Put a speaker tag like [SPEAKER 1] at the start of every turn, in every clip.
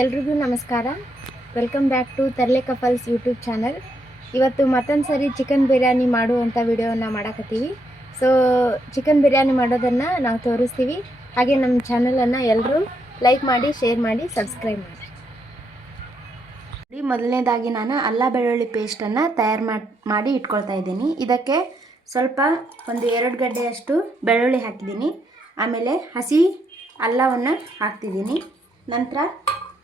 [SPEAKER 1] ಎಲ್ರಿಗೂ ನಮಸ್ಕಾರ. Welcome back to Tharle couples YouTube channel ಇವತ್ತು ಮತ್ತೊಂದು ಸರಿ ಚಿಕನ್ ಬಿರಿಯಾನಿ ಮಾಡುವಂಥ ವಿಡಿಯೋನ ಮಾಡಕತ್ತೀವಿ. ಸೊ ಚಿಕನ್ ಬಿರಿಯಾನಿ ಮಾಡೋದನ್ನು ನಾವು ತೋರಿಸ್ತೀವಿ. ಹಾಗೆ ನಮ್ಮ ಚಾನಲನ್ನು ಎಲ್ಲರೂ ಲೈಕ್ ಮಾಡಿ ಶೇರ್ ಮಾಡಿ ಸಬ್ಸ್ಕ್ರೈಬ್ ಮಾಡಿ. ಮೊದಲನೇದಾಗಿ ನಾನು ಅಲ್ಲ ಬೆಳ್ಳುಳ್ಳಿ ಪೇಸ್ಟನ್ನು ತಯಾರು ಮಾಡಿ ಮಾಡಿ ಇಟ್ಕೊಳ್ತಾ ಇದ್ದೀನಿ. ಇದಕ್ಕೆ ಸ್ವಲ್ಪ ಒಂದು ಎರಡು ಗಡ್ಡೆಯಷ್ಟು ಬೆಳ್ಳುಳ್ಳಿ ಹಾಕಿದ್ದೀನಿ. ಆಮೇಲೆ ಹಸಿ ಅಲ್ಲವನ್ನು ಹಾಕ್ತಿದ್ದೀನಿ. ನಂತರ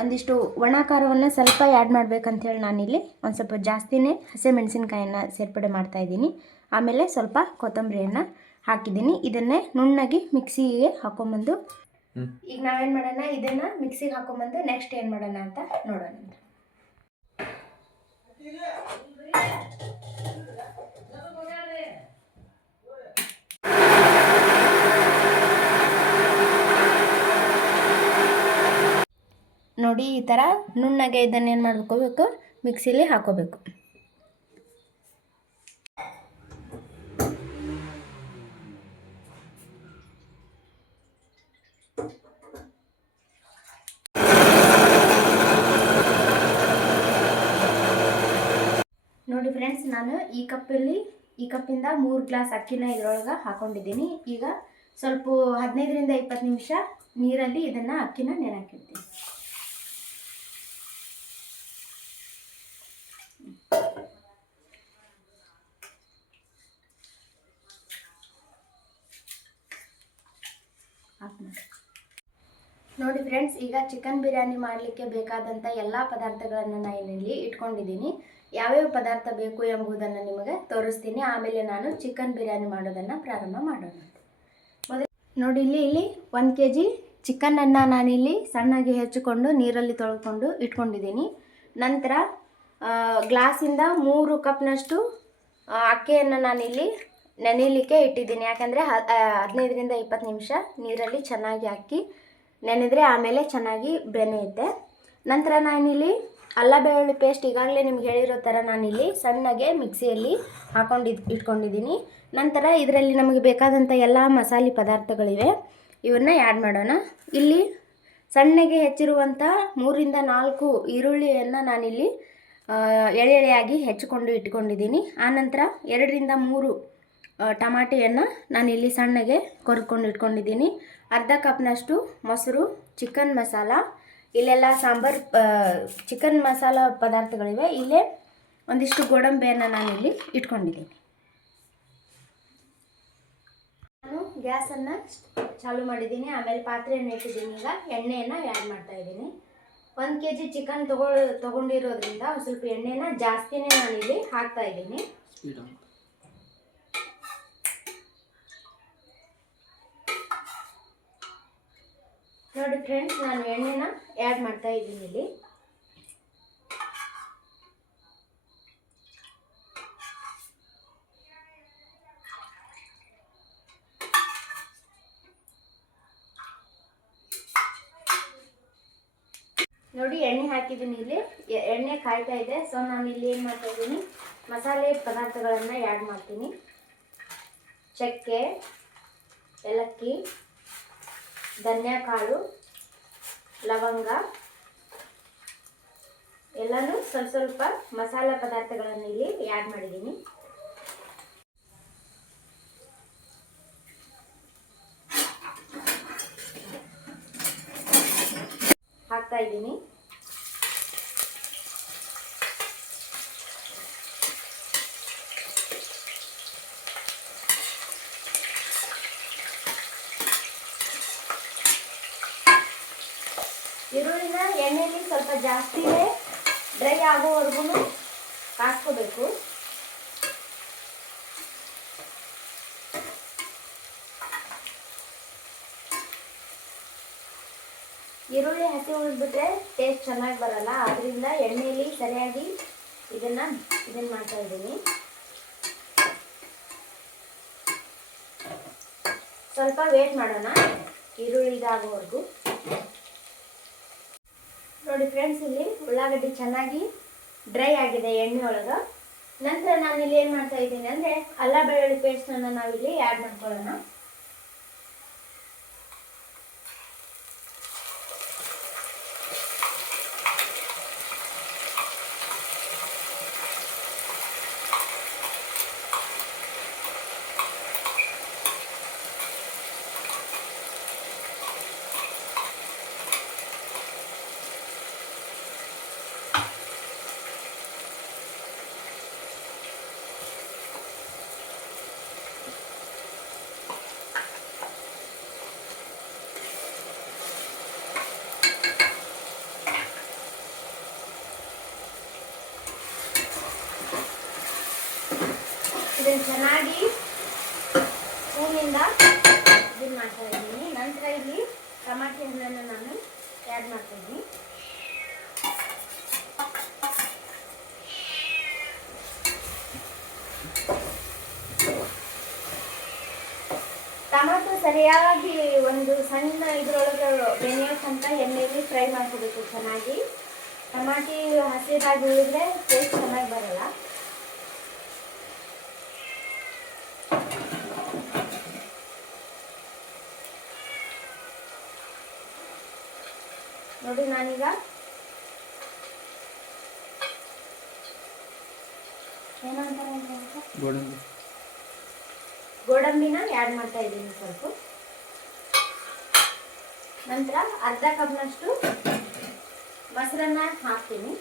[SPEAKER 1] ಒಂದಿಷ್ಟು ಒಣ ಖಾರವನ್ನು ಸ್ವಲ್ಪ ಆ್ಯಡ್ ಮಾಡಬೇಕಂಥೇಳಿ ನಾನಿಲ್ಲಿ ಒಂದು ಸ್ವಲ್ಪ ಜಾಸ್ತಿನೇ ಹಸಿ ಮೆಣಸಿನ್ಕಾಯನ್ನು ಸೇರ್ಪಡೆ ಮಾಡ್ತಾ ಇದ್ದೀನಿ. ಆಮೇಲೆ ಸ್ವಲ್ಪ ಕೊತ್ತಂಬರಿಯನ್ನು ಹಾಕಿದ್ದೀನಿ. ಇದನ್ನೇ ನುಣ್ಣಾಗಿ ಮಿಕ್ಸಿಗೆ ಹಾಕೊಂಬಂದು ಈಗ ನಾವೇನು ಮಾಡೋಣ? ಇದನ್ನು ಮಿಕ್ಸಿಗೆ ಹಾಕೊಂಬಂದು ನೆಕ್ಸ್ಟ್ ಏನು ಮಾಡೋಣ ಅಂತ ನೋಡೋಣ. ನೋಡಿ ಈ ಥರ ನುಣ್ಣಗೆ ಇದನ್ನೇನು ಮಾಡ್ಕೋಬೇಕು? ಮಿಕ್ಸಿಲಿ ಹಾಕೋಬೇಕು. ನೋಡಿ ಫ್ರೆಂಡ್ಸ್ ನಾನು ಈ ಕಪ್ಪಲ್ಲಿ ಈ ಕಪ್ಪಿಂದ ಮೂರು ಗ್ಲಾಸ್ ಅಕ್ಕಿನ ಇದರೊಳಗೆ ಹಾಕೊಂಡಿದ್ದೀನಿ. ಈಗ ಸ್ವಲ್ಪ ಹದಿನೈದರಿಂದ ಇಪ್ಪತ್ತು ನಿಮಿಷ ನೀರಲ್ಲಿ ಇದನ್ನು ಅಕ್ಕಿನ ನೆನೆಹಾಕಿರ್ತೀನಿ ನೋಡಿ ಫ್ರೆಂಡ್ಸ್ ಈಗ ಚಿಕನ್ ಬಿರಿಯಾನಿ ಮಾಡಲಿಕ್ಕೆ ಬೇಕಾದಂಥ ಎಲ್ಲ ಪದಾರ್ಥಗಳನ್ನು ನಾನು ಇಲ್ಲಿ ಇಟ್ಕೊಂಡಿದ್ದೀನಿ. ಯಾವ್ಯಾವ ಪದಾರ್ಥ ಬೇಕು ಎಂಬುದನ್ನು ನಿಮಗೆ ತೋರಿಸ್ತೀನಿ. ಆಮೇಲೆ ನಾನು ಚಿಕನ್ ಬಿರಿಯಾನಿ ಮಾಡೋದನ್ನು ಪ್ರಾರಂಭ ಮಾಡೋಣ. ಮೊದಲು ನೋಡಿ ಇಲ್ಲಿ ಇಲ್ಲಿ ಒಂದು ಕೆ ಜಿ ಚಿಕನನ್ನು ನಾನಿಲ್ಲಿ ಸಣ್ಣಗೆ ಹೆಚ್ಚಿಕೊಂಡು ನೀರಲ್ಲಿ ತೊಳ್ಕೊಂಡು ಇಟ್ಕೊಂಡಿದ್ದೀನಿ. ನಂತರ ಗ್ಲಾಸಿಂದ ಮೂರು ಕಪ್ನಷ್ಟು ಅಕ್ಕಿಯನ್ನು ನಾನಿಲ್ಲಿ ನೆನೆಯಲಿಕ್ಕೆ ಇಟ್ಟಿದ್ದೀನಿ. ಯಾಕಂದರೆ ಹದಿನೈದರಿಂದ ಇಪ್ಪತ್ತು ನಿಮಿಷ ನೀರಲ್ಲಿ ಚೆನ್ನಾಗಿ ಹಾಕಿ ನೆನೆದರೆ ಆಮೇಲೆ ಚೆನ್ನಾಗಿ ಬೆನೆಯುತ್ತೆ ನಂತರ ನಾನಿಲ್ಲಿ ಅಲ್ಲ ಬೆಳ್ಳುಳ್ಳಿ ಪೇಸ್ಟ್ ಈಗಾಗಲೇ ನಿಮ್ಗೆ ಹೇಳಿರೋ ಥರ ನಾನಿಲ್ಲಿ ಸಣ್ಣಗೆ ಮಿಕ್ಸಿಯಲ್ಲಿ ಹಾಕೊಂಡಿದ್, ಇಟ್ಕೊಂಡಿದ್ದೀನಿ. ನಂತರ ಇದರಲ್ಲಿ ನಮಗೆ ಬೇಕಾದಂಥ ಎಲ್ಲ ಮಸಾಲೆ ಪದಾರ್ಥಗಳಿವೆ. ಇವನ್ನ ಆ್ಯಡ್ ಮಾಡೋಣ. ಇಲ್ಲಿ ಸಣ್ಣಗೆ ಹೆಚ್ಚಿರುವಂಥ ಮೂರಿಂದ ನಾಲ್ಕು ಈರುಳ್ಳಿಯನ್ನು ನಾನಿಲ್ಲಿ ಎಳೆ ಎಳೆಯಾಗಿ ಹೆಚ್ಚಿಕೊಂಡು ಇಟ್ಕೊಂಡಿದ್ದೀನಿ. ಆನಂತರ ಎರಡರಿಂದ ಮೂರು ಟಮಾಟೆಯನ್ನು ನಾನು ಇಲ್ಲಿ ಸಣ್ಣಗೆ ಕೊರ್ಕೊಂಡು ಇಟ್ಕೊಂಡಿದ್ದೀನಿ. ಅರ್ಧ ಕಪ್ನಷ್ಟು ಮೊಸರು ಚಿಕನ್ ಮಸಾಲ ಇಲ್ಲೆಲ್ಲ ಸಾಂಬಾರು ಚಿಕನ್ ಮಸಾಲ ಪದಾರ್ಥಗಳಿವೆ. ಇಲ್ಲೇ ಒಂದಿಷ್ಟು ಗೋಡಂಬಿಯನ್ನು ನಾನಿಲ್ಲಿ ಇಟ್ಕೊಂಡಿದ್ದೀನಿ. ನಾನು ಗ್ಯಾಸನ್ನು ಚಾಲು ಮಾಡಿದ್ದೀನಿ. ಆಮೇಲೆ ಪಾತ್ರೆಯನ್ನು ಇಟ್ಟಿದ್ದೀನಿ ಈಗ. ಎಣ್ಣೆಯನ್ನು ಆ್ಯಡ್ ಮಾಡ್ತಾ ಇದ್ದೀನಿ. ಒಂದು ಕೆ ಜಿ ಚಿಕನ್ ತಗೋ ತೊಗೊಂಡಿರೋದ್ರಿಂದ ಒಂದು ಸ್ವಲ್ಪ ಎಣ್ಣೆನ ಜಾಸ್ತಿನೇ ನಾನಿಲ್ಲಿ ಹಾಕ್ತಾ ಇದ್ದೀನಿ. ನೋಡಿ ಫ್ರೆಂಡ್ಸ್ ನಾನು ಎಣ್ಣೆನ ಆ್ಯಡ್ ಮಾಡ್ತಾ ಇದ್ದೀನಿ ಇಲ್ಲಿ. ನೋಡಿ, ಎಣ್ಣೆ ಹಾಕಿದ್ದೀನಿ ಇಲ್ಲಿ. ಎಣ್ಣೆ ಕಾಯ್ತಾ ಇದೆ. ಸೊ ನಾನು ಇಲ್ಲಿ ಏನು ಮಾಡ್ತಾ ಇದ್ದೀನಿ? ಮಸಾಲೆ ಪದಾರ್ಥಗಳನ್ನು ಆ್ಯಡ್ ಮಾಡ್ತೀನಿ. ಚಕ್ಕೆ, ಏಲಕ್ಕಿ ಧನ್ಯಕಾಳು ಲವಂಗ. ಎಲ್ಲನೂ ಸ್ವಲ್ಪ ಸ್ವಲ್ಪ ಮಸಾಲೆ ಪದಾರ್ಥಗಳನ್ನು ಇಲ್ಲಿ ಆ್ಯಡ್ ಮಾಡಿದ್ದೀನಿ. ಹಾಕ್ತಾ ಇದ್ದೀನಿ. ಈರುಳ್ಳಿನ ಎಣ್ಣೆಯಲ್ಲಿ ಸ್ವಲ್ಪ ಜಾಸ್ತಿನೇ ಡ್ರೈ ಆಗೋವರೆಗೂ ಕಾಸ್ಕೋಬೇಕು. ಈರುಳ್ಳಿ ಹಸಿ ಉಳಿದ್ಬಿಟ್ರೆ ಟೇಸ್ಟ್ ಚೆನ್ನಾಗಿ ಬರಲ್ಲ. ಅದರಿಂದ ಎಣ್ಣೆಯಲ್ಲಿ ಸರಿಯಾಗಿ ಇದನ್ನ ಇದನ್ನ ಮಾಡ್ತಾ ಇದ್ದೀನಿ. ಸ್ವಲ್ಪ ವೇಟ್ ಮಾಡೋಣ. ಈರುಳ್ಳಿ ಇದಾಗೋವರೆಗೂ. ನೋಡಿ ಫ್ರೆಂಡ್ಸ್ ಇಲ್ಲಿ ಉಳ್ಳಾಗಡ್ಡಿ ಚೆನ್ನಾಗಿ ಡ್ರೈ ಆಗಿದೆ ಎಣ್ಣೆ ಒಳಗೆ ನಂತರ ಇಲ್ಲಿ ಏನು ಮಾಡ್ತಾ ಇದ್ದೀನಿ ಅಂದರೆ ಅಲ್ಲ ಬೆಳ್ಳುಳ್ಳಿ ಪೇಸ್ಟನ್ನು ನಾವಿಲ್ಲಿ ಆ್ಯಡ್ ಮಾಡ್ಕೊಳ್ಳೋಣ. ಇದನ್ನು ಚೆನ್ನಾಗಿ ಹೂವಿನಿಂದ ಇದನ್ನು ಮಾಡ್ತಾ ಇದ್ದೀನಿ. ನಂತರ ಇಲ್ಲಿ ಟಮಾಟಿ ಹಣ್ಣನ್ನು ನಾನು ಆ್ಯಡ್ ಮಾಡ್ತಾ ಇದ್ದೀನಿ. ಟೊಮಾಟೊ ಸರಿಯಾಗಿ ಒಂದು ಸಣ್ಣ ಇದ್ರೊಳಗೆ ಬೆನೆಯೋಕ್ಕಂತ ಎಣ್ಣೆಯಲ್ಲಿ ಫ್ರೈ ಮಾಡ್ಕೋಬೇಕು ಚೆನ್ನಾಗಿ. ಟಮಾಟಿ ಹಸಿರಾಗಿ ಉಳಿದ್ರೆ ಟೇಸ್ಟ್ ಚೆನ್ನಾಗಿ ಬರಲ್ಲ. ನೋಡಿ ನಾನೀಗ
[SPEAKER 2] ಗೋಡಂಬಿ.
[SPEAKER 1] ಗೋಡಂಬಿನ ಆ್ಯಡ್ ಮಾಡ್ತಾ ಇದ್ದೀನಿ ಸ್ವಲ್ಪ. ನಂತರ ಅರ್ಧ ಕಪ್ನಷ್ಟು ಮೊಸರನ್ನ ಹಾಕ್ತೀನಿ.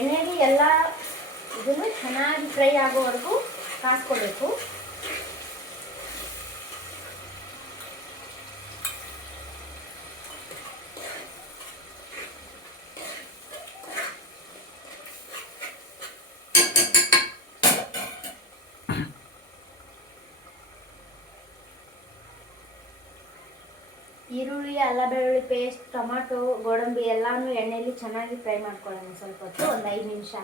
[SPEAKER 1] ಎಣ್ಣೆಲಿ ಎಲ್ಲ ಇದನ್ನು ಚೆನ್ನಾಗಿ ಫ್ರೈ ಆಗೋವರೆಗೂ ಕಾಸ್ಕೋಬೇಕು. ಈರುಳ್ಳಿ, ಅಲ್ಲ ಬೆಳ್ಳುಳ್ಳಿ ಪೇಸ್ಟ್ ಟೊಮಾಟೊ, ಗೋಡಂಬಿ ಎಲ್ಲಾನು ಎಣ್ಣೆಯಲ್ಲಿ ಚೆನ್ನಾಗಿ ಫ್ರೈ ಮಾಡ್ಕೊಳ್ಳೋಣ ಸ್ವಲ್ಪ ಹೊತ್ತು, ಒಂದು ಐದು ನಿಮಿಷ.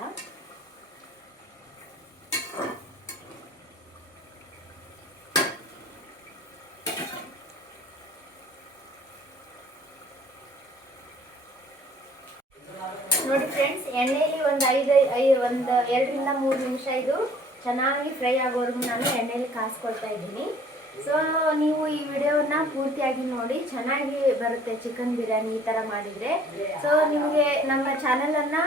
[SPEAKER 1] ನೋಡಿ ಫ್ರೆಂಡ್ಸ್ ಎಣ್ಣೆಯಲ್ಲಿ ಒಂದು ಐದು, ಐ, ಒಂದು ಎರಡರಿಂದ ಮೂರು ನಿಮಿಷ ಇದು ಚೆನ್ನಾಗಿ ಫ್ರೈ ಆಗೋವರೆಗೂ ನಾನು ಎಣ್ಣೆಯಲ್ಲಿ ಕಾಸ್ಕೊಳ್ತಾ ಇದ್ದೀನಿ. ಸೊ ನೀವು ಈ ವಿಡಿಯೋನ ಪೂರ್ತಿಯಾಗಿ ನೋಡಿ, ಚೆನ್ನಾಗಿ ಬರುತ್ತೆ ಚಿಕನ್ ಬಿರಿಯಾನಿ ಈ ಥರ ಮಾಡಿದರೆ. ಸೊ ನಿಮಗೆ ನಮ್ಮ ಚಾನಲನ್ನು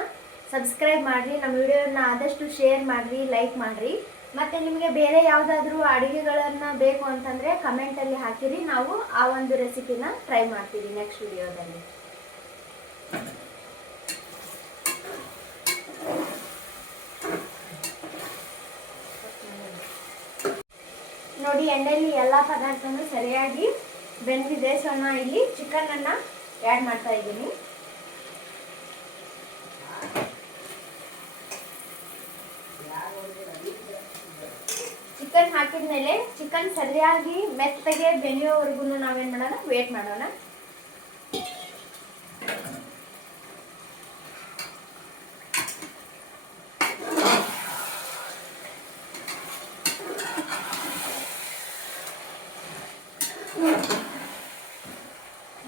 [SPEAKER 1] ಸಬ್ಸ್ಕ್ರೈಬ್ ಮಾಡಿರಿ, ನಮ್ಮ ವಿಡಿಯೋನ ಆದಷ್ಟು ಶೇರ್ ಮಾಡಿರಿ ಲೈಕ್ ಮಾಡಿರಿ. ಮತ್ತು ನಿಮಗೆ ಬೇರೆ ಯಾವುದಾದ್ರೂ ಅಡುಗೆಗಳನ್ನು ಬೇಕು ಅಂತಂದರೆ ಕಮೆಂಟಲ್ಲಿ ಹಾಕಿರಿ. ನಾವು ಆ ಒಂದು ರೆಸಿಪಿನ ಟ್ರೈ ಮಾಡ್ತೀವಿ ನೆಕ್ಸ್ಟ್ ವಿಡಿಯೋದಲ್ಲಿ ನೋಡಿ ಎಣ್ಣೆಯಲ್ಲಿ ಎಲ್ಲ ಪದಾರ್ಥನೂ ಸರಿಯಾಗಿ ಬೆಂದಿದೆ ಸೊ ನಾ ಇಲ್ಲಿ. ಚಿಕನನ್ನು ಆ್ಯಡ್ ಮಾಡ್ತಾ ಇದ್ದೀನಿ. ಚಿಕನ್ ಹಾಕಿದ್ಮೇಲೆ ಚಿಕನ್ ಸರಿಯಾಗಿ ಮೆತ್ತಗೆ ಬೆನೆಯೋವರೆಗೂ ನಾವೇನು ಮಾಡೋಣ? ವೇಟ್ ಮಾಡೋಣ.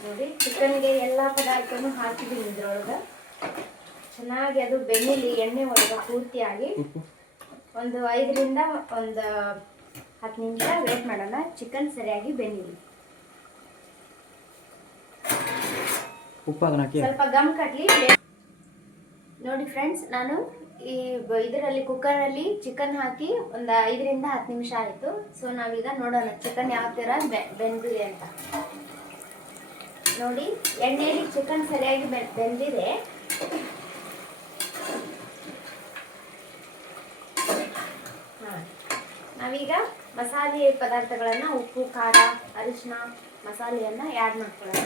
[SPEAKER 1] ನೋಡಿ ಚಿಕನ್ಗೆ ಎಲ್ಲ ಪದಾರ್ಥನೂ ಹಾಕಿದ್ದೀನಿ ಇದ್ರೊಳಗೆ. ಚೆನ್ನಾಗಿ ಅದು ಬೆನ್ನಿಲಿ ಎಣ್ಣೆ ಒಳಗೆ ಪೂರ್ತಿಯಾಗಿ ಒಂದು ಐದರಿಂದ ಒಂದು ಹತ್ತು ನಿಮಿಷ ವೇಟ್ ಮಾಡೋಣ. ಚಿಕನ್ ಸರಿಯಾಗಿ ಬೆನ್ನಿಲಿ. ಸ್ವಲ್ಪ ಗಮ್ ಕಟ್ಲಿ. ನೋಡಿ ಫ್ರೆಂಡ್ಸ್ ನಾನು ಈ ಇದರಲ್ಲಿ ಕುಕ್ಕರಲ್ಲಿ ಚಿಕನ್ ಹಾಕಿ ಒಂದು ಐದರಿಂದ ಹತ್ತು ನಿಮಿಷ ಆಯಿತು. ಸೊ ನಾವೀಗ ನೋಡೋಣ ಚಿಕನ್ ಯಾವ ಥರ ಬೆಂದಿದೆ ಅಂತ. ನೋಡಿ, ಎಣ್ಣೆಯಲ್ಲಿ ಚಿಕನ್ ಸರಿಯಾಗಿ ಬೆಂದಿದೆ. ನಾವೀಗ ಮಸಾಲೆ ಪದಾರ್ಥಗಳನ್ನು ಉಪ್ಪು, ಖಾರ ಅರಿಶಿನ ಮಸಾಲೆಯನ್ನು ಆ್ಯಡ್ ಮಾಡ್ಕೊಳ್ಳೋಣ.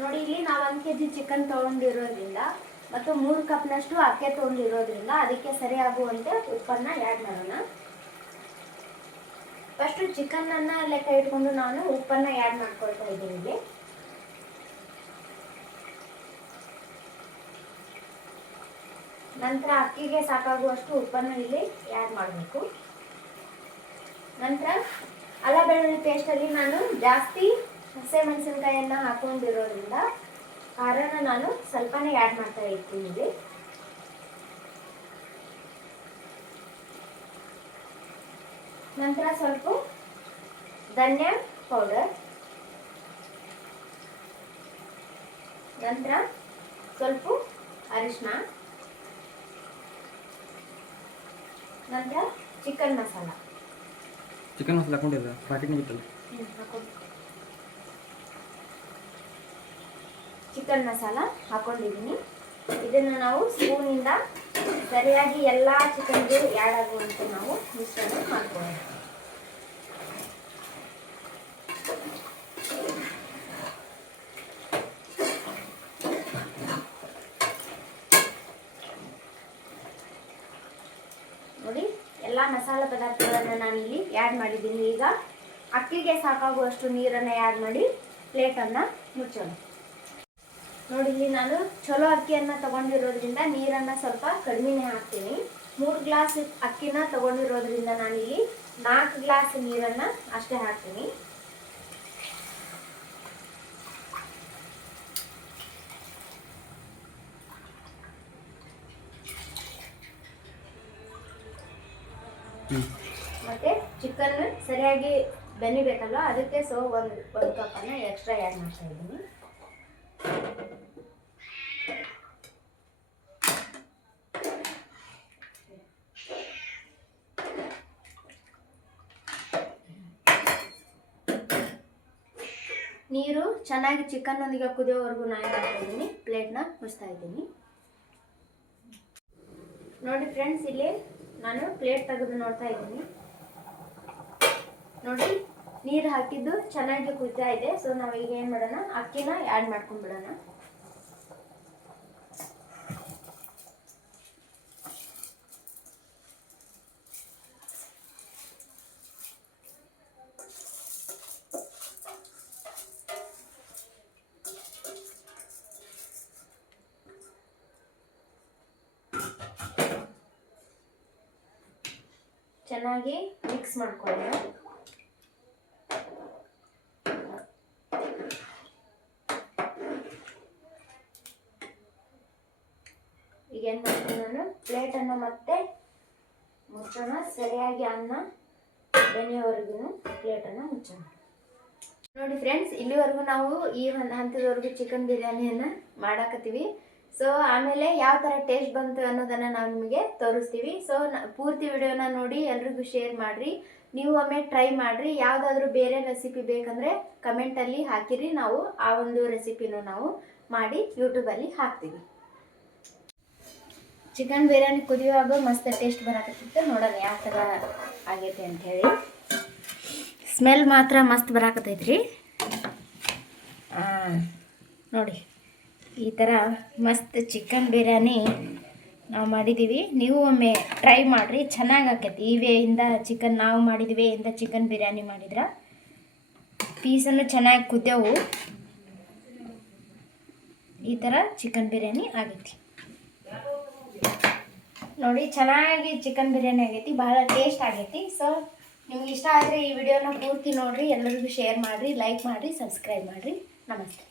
[SPEAKER 1] ನೋಡಿ, ಇಲ್ಲಿ ನಾವು ಒಂದು ಕೆ ಜಿ ಚಿಕನ್ ತೊಗೊಂಡಿರೋದ್ರಿಂದ ಮತ್ತು ಮೂರು ಕಪ್ನಷ್ಟು ಅಕ್ಕೆ ತೊಗೊಂಡಿರೋದ್ರಿಂದ ಅದಕ್ಕೆ ಸರಿಯಾಗುವಂತೆ ಉಪ್ಪನ್ನ ಆ್ಯಡ್ ಮಾಡೋಣ. ಫಸ್ಟು ಚಿಕನನ್ನು ಲೆಕ್ಕ ಇಟ್ಕೊಂಡು ನಾನು ಉಪ್ಪನ್ನು ಆ್ಯಡ್ ಮಾಡ್ಕೊಳ್ತಾ ಇದ್ದೀನಿ ಇಲ್ಲಿ. ನಂತರ ಅಕ್ಕಿಗೆ ಸಾಕಾಗುವಷ್ಟು ಉಪ್ಪನ್ನು ಇಲ್ಲಿ ಆ್ಯಡ್ ಮಾಡಬೇಕು. ನಂತರ ಅಲ್ಲ ಬೆಳ್ಳುಳ್ಳಿ ಪೇಸ್ಟಲ್ಲಿ ನಾನು ಜಾಸ್ತಿ ಹಸಿಮೆಣಸಿನ್ಕಾಯಿಯನ್ನು ಹಾಕೊಂಡಿರೋದ್ರಿಂದ ಖಾರನ ನಾನು ಸ್ವಲ್ಪನೇ ಆ್ಯಡ್ ಮಾಡ್ತಾ ಇರ್ತೀನಿ. ಇಲ್ಲಿ ನಂತರ ಸ್ವಲ್ಪ ಧನ್ಯ ಪೌಡರ್ ನಂತರ ಸ್ವಲ್ಪ ಅರಿಶಿನ ನಂತರ ಚಿಕನ್ ಮಸಾಲ
[SPEAKER 2] ಚಿಕನ್ ಮಸಾಲ ಹಾಕೊಂಡಿಲ್ಲ ಪ್ಯಾಕೆಟ್ನಾಗ
[SPEAKER 1] ಚಿಕನ್ ಮಸಾಲ ಹಾಕೊಂಡಿದ್ದೀನಿ. ಇದನ್ನು ನಾವು ಸ್ಪೂನಿಂದ ಸರಿಯಾಗಿ ಎಲ್ಲ ಚಿಕನ್ಗೆ ಆ್ಯಡ್ ಆಗುವಂತೆ ನಾವು ಮಿಶ್ರಣ ಮಾಡ್ಕೊಳ್ಳೋಣ. ನೋಡಿ, ಎಲ್ಲ ಮಸಾಲೆ ಪದಾರ್ಥಗಳನ್ನು ನಾನಿಲ್ಲಿ ಆ್ಯಡ್ ಮಾಡಿದ್ದೀನಿ. ಈಗ ಅಕ್ಕಿಗೆ ಸಾಕಾಗುವಷ್ಟು ನೀರನ್ನು ಆ್ಯಡ್ ಮಾಡಿ ಪ್ಲೇಟನ್ನು ಮುಚ್ಚೋಣ. ನೋಡಿ, ಇಲ್ಲಿ ನಾನು ಚಲೋ ಅಕ್ಕಿಯನ್ನು ತಗೊಂಡಿರೋದ್ರಿಂದ ನೀರನ್ನು ಸ್ವಲ್ಪ ಕಡಿಮೆನೇ ಹಾಕ್ತೀನಿ. ಮೂರು ಗ್ಲಾಸ್ ಅಕ್ಕಿನ ತಗೊಂಡಿರೋದ್ರಿಂದ ನಾನಿಲ್ಲಿ ನಾಲ್ಕು ಗ್ಲಾಸ್ ನೀರನ್ನು ಅಷ್ಟೇ ಹಾಕ್ತೀನಿ. ಮತ್ತೆ ಚಿಕನ್ ಸರಿಯಾಗಿ ಬೆನಿಬೇಕಲ್ವ? ಅದಕ್ಕೆ ಸೊ ಒಂದು ಒಂದು ಕಪ್ಪನ್ನು ಎಕ್ಸ್ಟ್ರಾ ಆ್ಯಡ್ ಮಾಡ್ತಾ ಇದ್ದೀನಿ. ನೀರು ಚೆನ್ನಾಗಿ ಚಿಕನ್ನೊಂದಿಗೆ ಕುದಿಯೋವರೆಗೂ ನಾನು ಏನು ಪ್ಲೇಟ್ನ ಮುಚ್ತಾ ಇದ್ದೀನಿ. ನೋಡಿ ಫ್ರೆಂಡ್ಸ್ ಇಲ್ಲಿ ನಾನು ಪ್ಲೇಟ್ ತೆಗೆದು ನೋಡ್ತಾ ಇದ್ದೀನಿ. ನೋಡಿ, ನೀರು ಹಾಕಿದ್ದು ಚೆನ್ನಾಗಿ ಕುದಿತಾ ಇದೆ. ಸೊ ನಾವು ಈಗ ಏನು ಮಾಡೋಣ? ಅಕ್ಕಿನ ಆ್ಯಡ್ ಮಾಡ್ಕೊಂಡ್ಬಿಡೋಣ. ಚೆನ್ನಾಗಿ ಮಿಕ್ಸ್ ಮಾಡ್ಕೊಳ್ಳಿ. ಈಗ ಏನು ಮಾಡ್ತೀನಿ ನಾನು? ಪ್ಲೇಟನ್ನು ಮತ್ತೆ ಮುಚ್ಚೋಣ. ಸರಿಯಾಗಿ ಅನ್ನ ಬೆನೆಯವರೆಗೂ ಪ್ಲೇಟನ್ನು ಮುಚ್ಚೋಣ. ನೋಡಿ ಫ್ರೆಂಡ್ಸ್ ಇಲ್ಲಿವರೆಗೂ ನಾವು ಈ ಹಂತದವರೆಗೂ ಚಿಕನ್ ಬಿರಿಯಾನಿಯನ್ನು ಮಾಡಾಕತ್ತೀವಿ. ಸೊ ಆಮೇಲೆ ಯಾವ ಥರ ಟೇಸ್ಟ್ ಬಂತು ಅನ್ನೋದನ್ನು ನಾವು ನಿಮಗೆ ತೋರಿಸ್ತೀವಿ. ಸೊ ಪೂರ್ತಿ ವಿಡಿಯೋನ ನೋಡಿ ಎಲ್ರಿಗೂ ಶೇರ್ ಮಾಡಿರಿ. ನೀವು ಒಮ್ಮೆ ಟ್ರೈ ಮಾಡಿರಿ. ಯಾವುದಾದ್ರೂ ಬೇರೆ ರೆಸಿಪಿ ಬೇಕಂದರೆ ಕಮೆಂಟಲ್ಲಿ ಹಾಕಿರಿ. ನಾವು ಆ ಒಂದು ರೆಸಿಪಿನೂ ನಾವು ಮಾಡಿ ಯೂಟ್ಯೂಬಲ್ಲಿ ಹಾಕ್ತೀವಿ. ಚಿಕನ್ ಬಿರಿಯಾನಿ ಕುದಿಯುವಾಗ ಮಸ್ತ್ ಟೇಸ್ಟ್ ಬರಾಕತ್ತಿತ್ತು. ನೋಡೋಣ ಯಾವ ಥರ ಆಗೈತೆ ಅಂಥೇಳಿ ಸ್ಮೆಲ್ ಮಾತ್ರ ಮಸ್ತ್ ಬರಾಕತ್ತೈತ್ರಿ. ಹಾಂ ನೋಡಿ. ಈ ಥರ ಮಸ್ತ್ ಚಿಕನ್ ಬಿರಿಯಾನಿ ನಾವು ಮಾಡಿದ್ದೀವಿ ನೀವು ಒಮ್ಮೆ ಟ್ರೈ ಮಾಡಿರಿ, ಚೆನ್ನಾಗಿ ಆಕೈತಿ. ಈ ವೇಯಿಂದ ಚಿಕನ್ ನಾವು ಮಾಡಿದ ಇಂದ ಚಿಕನ್ ಬಿರಿಯಾನಿ ಮಾಡಿದ್ರೆ. ಪೀಸನ್ನು ಚೆನ್ನಾಗಿ ಕುದ್ದೆವು ಈ ಥರ ಚಿಕನ್ ಬಿರಿಯಾನಿ ಆಗೈತಿ. ನೋಡಿ, ಚೆನ್ನಾಗಿ ಚಿಕನ್ ಬಿರಿಯಾನಿ ಆಗೈತಿ, ಭಾಳ ಟೇಸ್ಟ್ ಆಗೈತಿ. ಸೊ ನಿಮ್ಗೆ ಇಷ್ಟ ಆದರೆ ಈ ವಿಡಿಯೋನ ಪೂರ್ತಿ ನೋಡಿರಿ, ಎಲ್ಲರಿಗೂ ಶೇರ್ ಮಾಡಿರಿ ಲೈಕ್ ಮಾಡಿರಿ ಸಬ್ಸ್ಕ್ರೈಬ್ ಮಾಡಿರಿ. ನಮಸ್ತೆ.